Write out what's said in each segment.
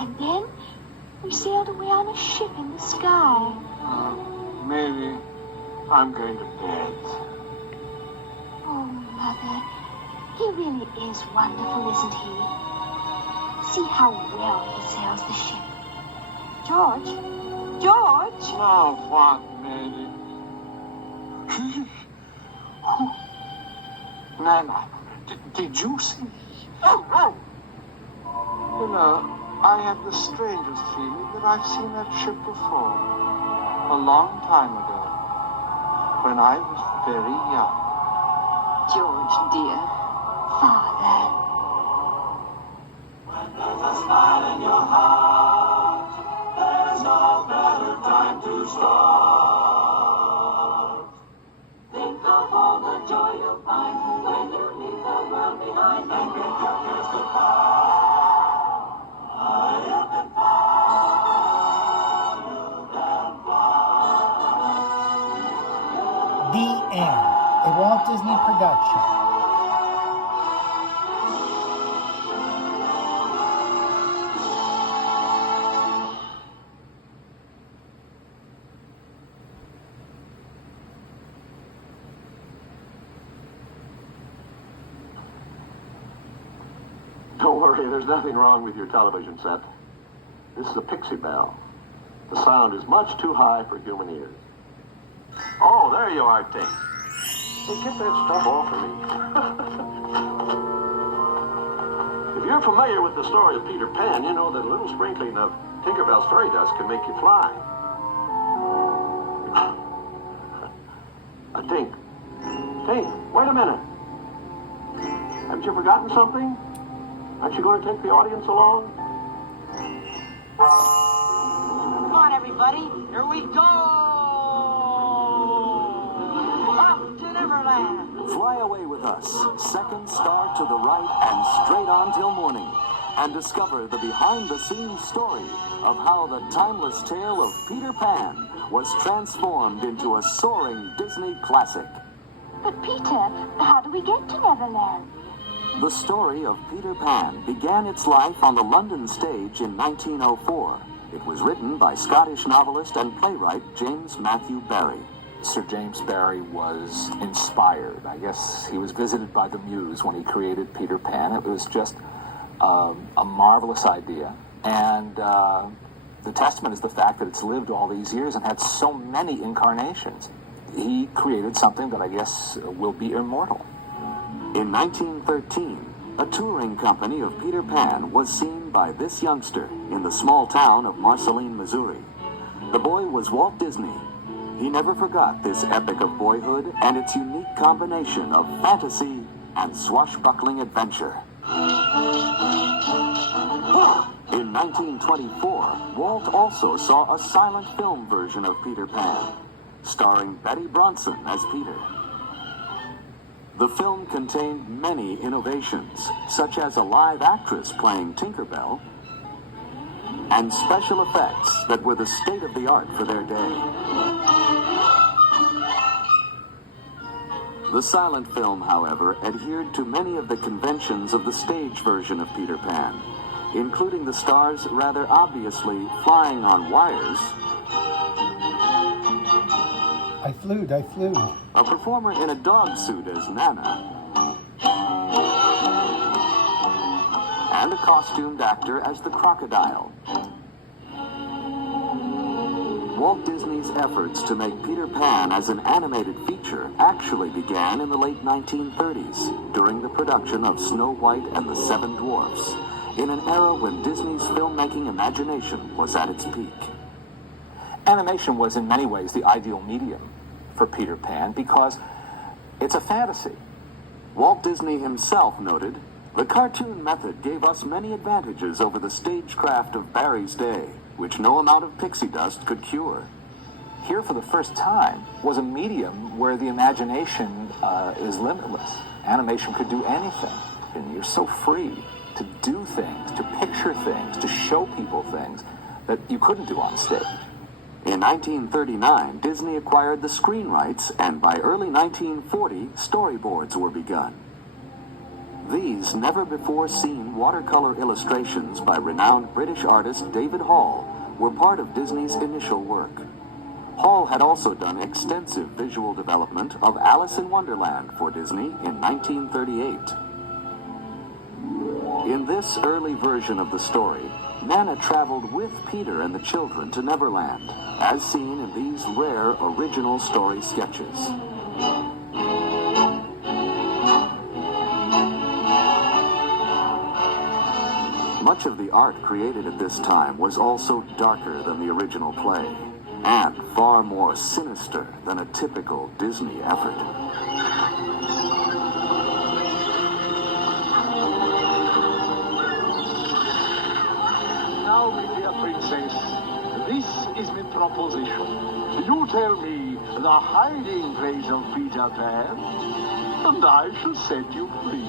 And then we sailed away on a ship in the sky. Maybe I'm going to bed. Oh, Mother, he really is wonderful, isn't he? See how well he sails the ship. George? George? Now what, Mary? Nana, did you see? Oh! You know, I have the strangest feeling that I've seen that ship before. A long time ago. When I was very young. George, dear. Father. When there's a smile in your heart, there's no better time to start. Think of all the joy you'll find when you leave the world behind and get your cares goodbye. High up and far, The End, a Walt Disney production. Don't worry, there's nothing wrong with your television set. This is a Pixie Bell. The sound is much too high for human ears. Oh, there you are, Tink. Hey, get that stuff off of me. If you're familiar with the story of Peter Pan, you know that a little sprinkling of Tinkerbell's fairy dust can make you fly. Tink. Tink, wait a minute. Haven't you forgotten something? Aren't you going to take the audience along? Come on, everybody. Here we go! Up to Neverland! Fly away with us, second star to the right and straight on till morning, and discover the behind-the-scenes story of how the timeless tale of Peter Pan was transformed into a soaring Disney classic. But Peter, how do we get to Neverland? The story of Peter Pan began its life on the London stage in 1904. It was written by Scottish novelist and playwright James Matthew Barrie. Sir James Barrie was inspired. I guess he was visited by the muse when he created Peter Pan. It was just a marvelous idea. And the testament is the fact that it's lived all these years and had so many incarnations. He created something that I guess will be immortal. In 1913, a touring company of Peter Pan was seen by this youngster in the small town of Marceline, Missouri. The boy was Walt Disney. He never forgot this epic of boyhood and its unique combination of fantasy and swashbuckling adventure. In 1924, Walt also saw a silent film version of Peter Pan, starring Betty Bronson as Peter. The film contained many innovations, such as a live actress playing Tinkerbell, and special effects that were the state-of-the-art for their day. The silent film, however, adhered to many of the conventions of the stage version of Peter Pan, including the stars rather obviously flying on wires, I flew. a performer in a dog suit as Nana, and a costumed actor as the crocodile. Walt Disney's efforts to make Peter Pan as an animated feature actually began in the late 1930s during the production of Snow White and the Seven Dwarfs, in an era when Disney's filmmaking imagination was at its peak. Animation was in many ways the ideal medium for Peter Pan because it's a fantasy. Walt Disney himself noted, "The cartoon method gave us many advantages over the stagecraft of Barrie's day, which no amount of pixie dust could cure." Here, for the first time, was a medium where the imagination is limitless. Animation could do anything, and you're so free to do things, to picture things, to show people things that you couldn't do on stage. In 1939, Disney acquired the screen rights, and by early 1940, storyboards were begun. These never-before-seen watercolor illustrations by renowned British artist David Hall were part of Disney's initial work. Hall had also done extensive visual development of Alice in Wonderland for Disney in 1938. In this early version of the story, Nana traveled with Peter and the children to Neverland, as seen in these rare original story sketches. Much of the art created at this time was also darker than the original play, and far more sinister than a typical Disney effort. Now, my dear princess, this is my proposition. You tell me the hiding place of Peter Pan, and I shall set you free.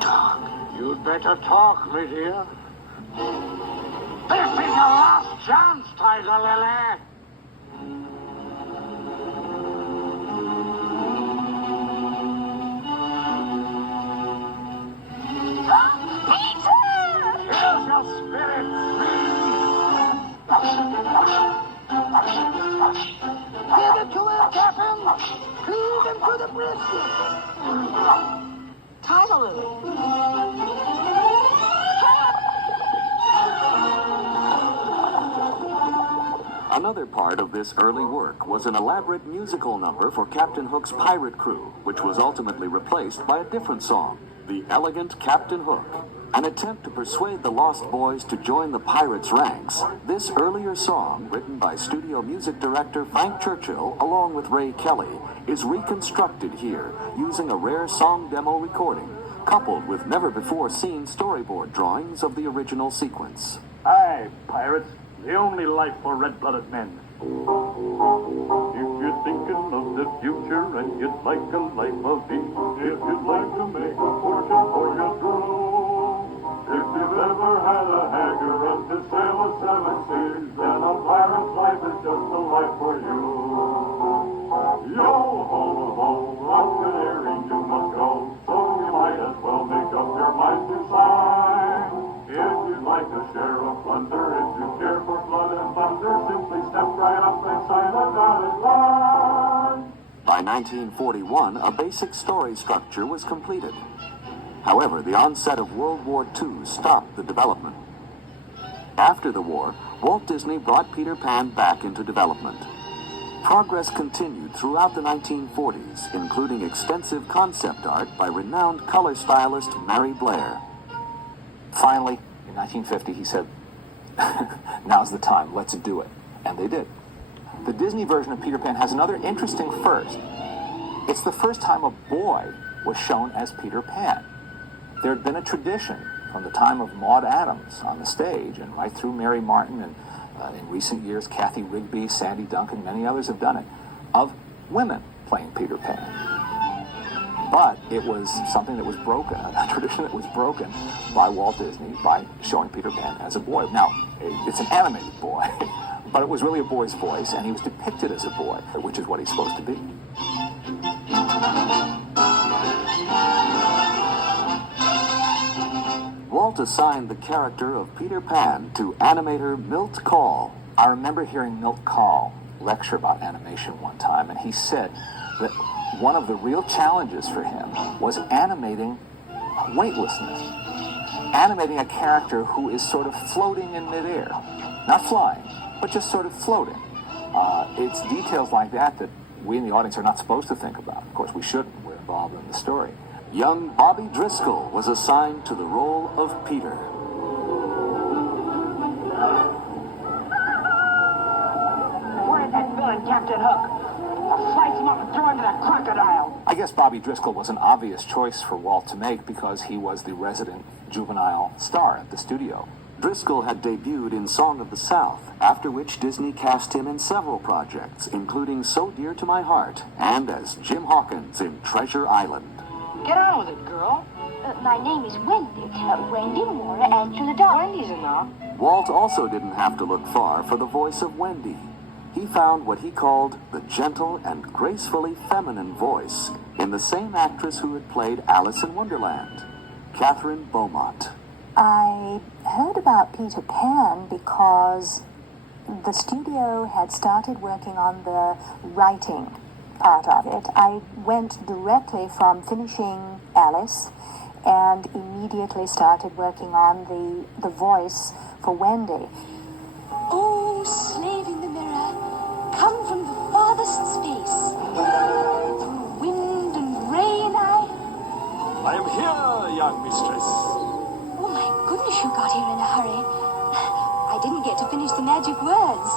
Talk. You'd better talk, my dear. This is your last chance, Tiger Lily. Peter! Here's your spirit. Give it to him, Captain. Feed him to the brisket. Tiger Lily. Another part of this early work was an elaborate musical number for Captain Hook's pirate crew, which was ultimately replaced by a different song, The Elegant Captain Hook. An attempt to persuade the Lost Boys to join the pirates' ranks, this earlier song, written by studio music director Frank Churchill along with Ray Kelly, is reconstructed here using a rare song demo recording, coupled with never-before-seen storyboard drawings of the original sequence. Aye, pirates, the only life for red-blooded men. If you're thinking of the future and you'd like a life of ease, if you'd like to make a fortune for your crew, if you've ever had a hanger run to sail the seven seas, then a pirate's life is just a life for you. Yo ho ho, up to Erie you must go, so you might as well make up your mind to sign. If you'd like a share of plunder, if you care for blood and thunder, simply step right up and sign a dotted line. By 1941, a basic story structure was completed. However, the onset of World War II stopped the development. After the war, Walt Disney brought Peter Pan back into development. Progress continued throughout the 1940s, including extensive concept art by renowned color stylist Mary Blair. Finally, in 1950, he said, now's the time, let's do it. And they did. The Disney version of Peter Pan has another interesting first. It's the first time a boy was shown as Peter Pan. There had been a tradition from the time of Maude Adams on the stage and right through Mary Martin and in recent years Kathy Rigby, Sandy Duncan, many others have done it, of women playing Peter Pan. But it was something that was broken, a tradition that was broken by Walt Disney by showing Peter Pan as a boy. Now, it's an animated boy, but it was really a boy's voice, and he was depicted as a boy, which is what he's supposed to be. Walt assigned the character of Peter Pan to animator Milt Kahl. I remember hearing Milt Kahl lecture about animation one time, and he said that one of the real challenges for him was animating weightlessness. Animating a character who is sort of floating in midair. Not flying, but just sort of floating. It's details like that that we in the audience are not supposed to think about. Of course, we shouldn't. We're involved in the story. Young Bobby Driscoll was assigned to the role of Peter. Where is that villain, Captain Hook? I'll slice him up and throw him to that crocodile. I guess Bobby Driscoll was an obvious choice for Walt to make because he was the resident juvenile star at the studio. Driscoll had debuted in Song of the South, after which Disney cast him in several projects, including So Dear to My Heart and as Jim Hawkins in Treasure Island. Get on with it, girl. My name is Wendy. Wendy Moore, answer the door. Wendy's enough. Walt also didn't have to look far for the voice of Wendy. he found what he called the gentle and gracefully feminine voice in the same actress who had played Alice in Wonderland, Catherine Beaumont. I heard about Peter Pan because the studio had started working on the writing part of it. I went directly from finishing Alice and immediately started working on the voice for Wendy. Oh, slave in the mirror, come from the farthest space. Through wind and rain, I am here, young mistress. Oh my goodness, you got here in a hurry. I didn't get to finish the magic words.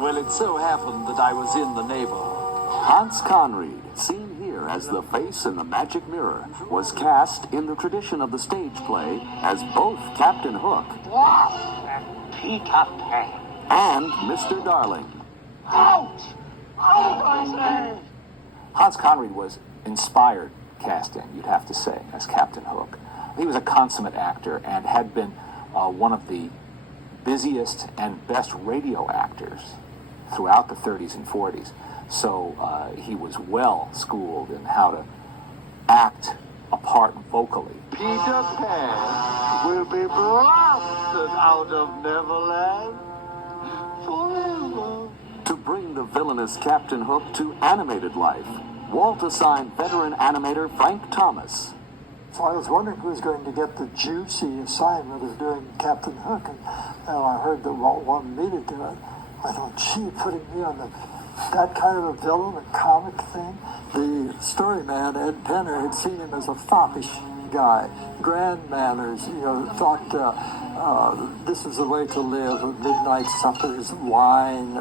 Well, it so happened that I was in the neighborhood. Hans Conried, seen here as the face in the magic mirror, was cast in the tradition of the stage play as both Captain Hook Peter Pan. and Mr. Darling. Out! Out, I say! Hans Conried was inspired casting, you'd have to say, as Captain Hook. He was a consummate actor and had been one of the busiest and best radio actors throughout the 30s and 40s. So he was well schooled in how to act a part vocally. Peter Pan will be blasted out of Neverland forever. To bring the villainous Captain Hook to animated life, Walt assigned veteran animator Frank Thomas. So I was wondering who was going to get the juicy assignment of doing Captain Hook, and I heard that Walt wanted me to do it. I thought, gee, putting me on that kind of a villain, a comic thing. The story man, Ed Penner, had seen him as a foppish guy, grand manners, thought this is the way to live, midnight suppers, wine,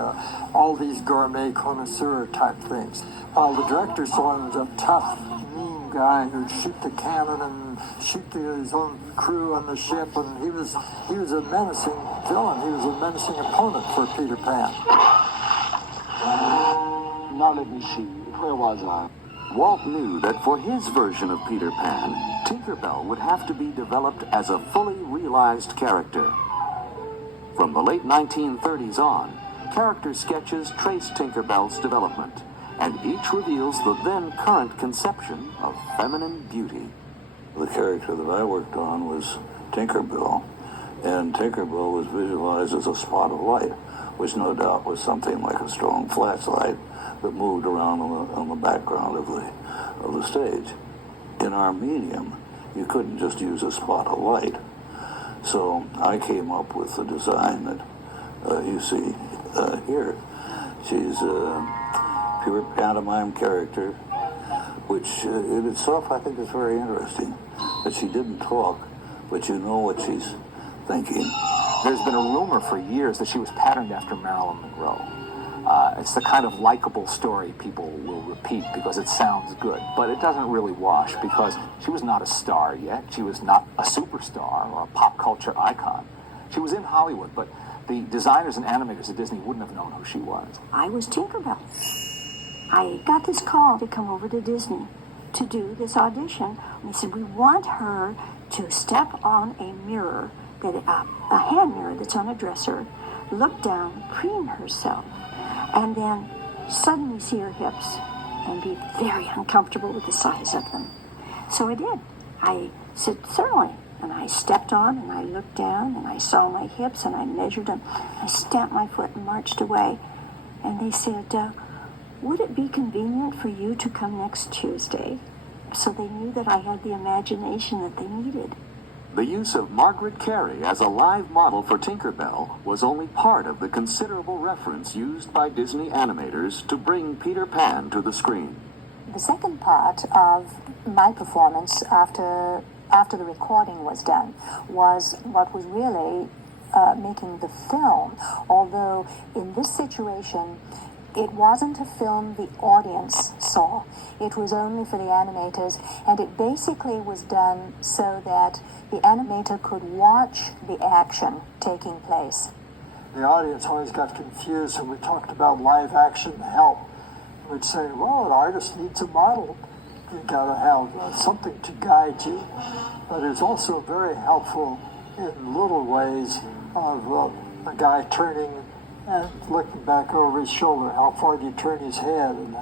all these gourmet connoisseur type things. While the director saw him as a tough, mean guy who'd shoot the cannon and shoot his own crew on the ship, and he was a menacing villain. He was a menacing opponent for Peter Pan. Now let me see. Where was I? Walt knew that for his version of Peter Pan, Tinkerbell would have to be developed as a fully realized character. From the late 1930s on, character sketches trace Tinkerbell's development, and each reveals the then current conception of feminine beauty. The character that I worked on was Tinkerbell, and Tinkerbell was visualized as a spot of light, which no doubt was something like a strong flashlight that moved around on the background of the stage. In our medium, you couldn't just use a spot of light. So I came up with the design that you see here. She's a pure pantomime character, which in itself I think is very interesting. That she didn't talk, but you know what she's thinking. There's been a rumor for years that she was patterned after Marilyn Monroe. It's the kind of likable story people will repeat because it sounds good, but it doesn't really wash because she was not a star yet. She was not a superstar or a pop culture icon. She was in Hollywood, but the designers and animators at Disney wouldn't have known who she was. I was Tinkerbell. I got this call to come over to Disney to do this audition. And they said, we want her to step on a mirror, a hand mirror that's on a dresser, look down, preen herself, and then suddenly see her hips and be very uncomfortable with the size of them. So I did. I said, certainly. And I stepped on and I looked down and I saw my hips and I measured them. I stamped my foot and marched away. And they said, would it be convenient for you to come next Tuesday? So they knew that I had the imagination that they needed. The use of Margaret Carey as a live model for Tinkerbell was only part of the considerable reference used by Disney animators to bring Peter Pan to the screen. The second part of my performance after the recording was done was what was really making the film, although in this situation it wasn't a film the audience saw. It was only for the animators, and it basically was done so that the animator could watch the action taking place. The audience always got confused when we talked about live action help. We'd say, well, an artist needs a model. You gotta have something to guide you. But it's also very helpful in little ways of a guy turning and looking back over his shoulder, how far do you turn his head, and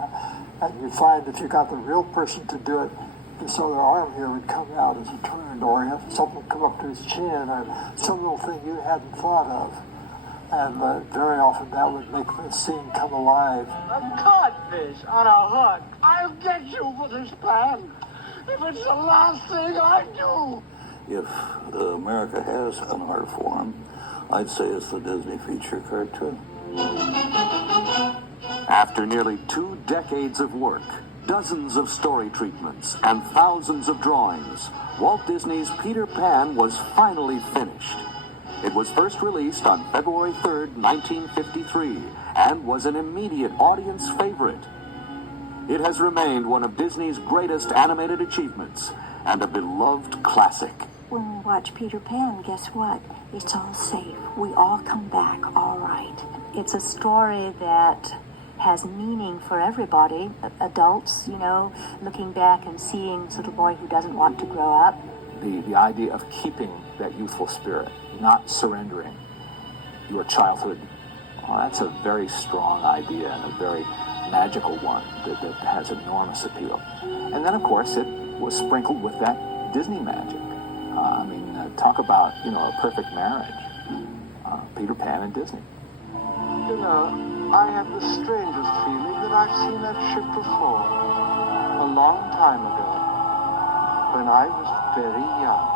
you find if you got the real person to do it, this other arm here would come out as a turn, or something would come up to his chin, or some little thing you hadn't thought of. And very often that would make the scene come alive. A codfish on a hook. I'll get you for this plan. If it's the last thing I do. If America has an art form, I'd say it's the Disney feature cartoon. After nearly 2 decades of work, dozens of story treatments, and thousands of drawings, Walt Disney's Peter Pan was finally finished. It was first released on February 3rd, 1953, and was an immediate audience favorite. It has remained one of Disney's greatest animated achievements and a beloved classic. When we watch Peter Pan, guess what? It's all safe. We all come back all right. It's a story that has meaning for everybody, adults, looking back and seeing this little boy who doesn't want to grow up. The idea of keeping that youthful spirit, not surrendering your childhood, well, that's a very strong idea and a very magical one that has enormous appeal. And then, of course, it was sprinkled with that Disney magic. Talk about, a perfect marriage. Peter Pan and Disney. I have the strangest feeling that I've seen that ship before. A long time ago. When I was very young.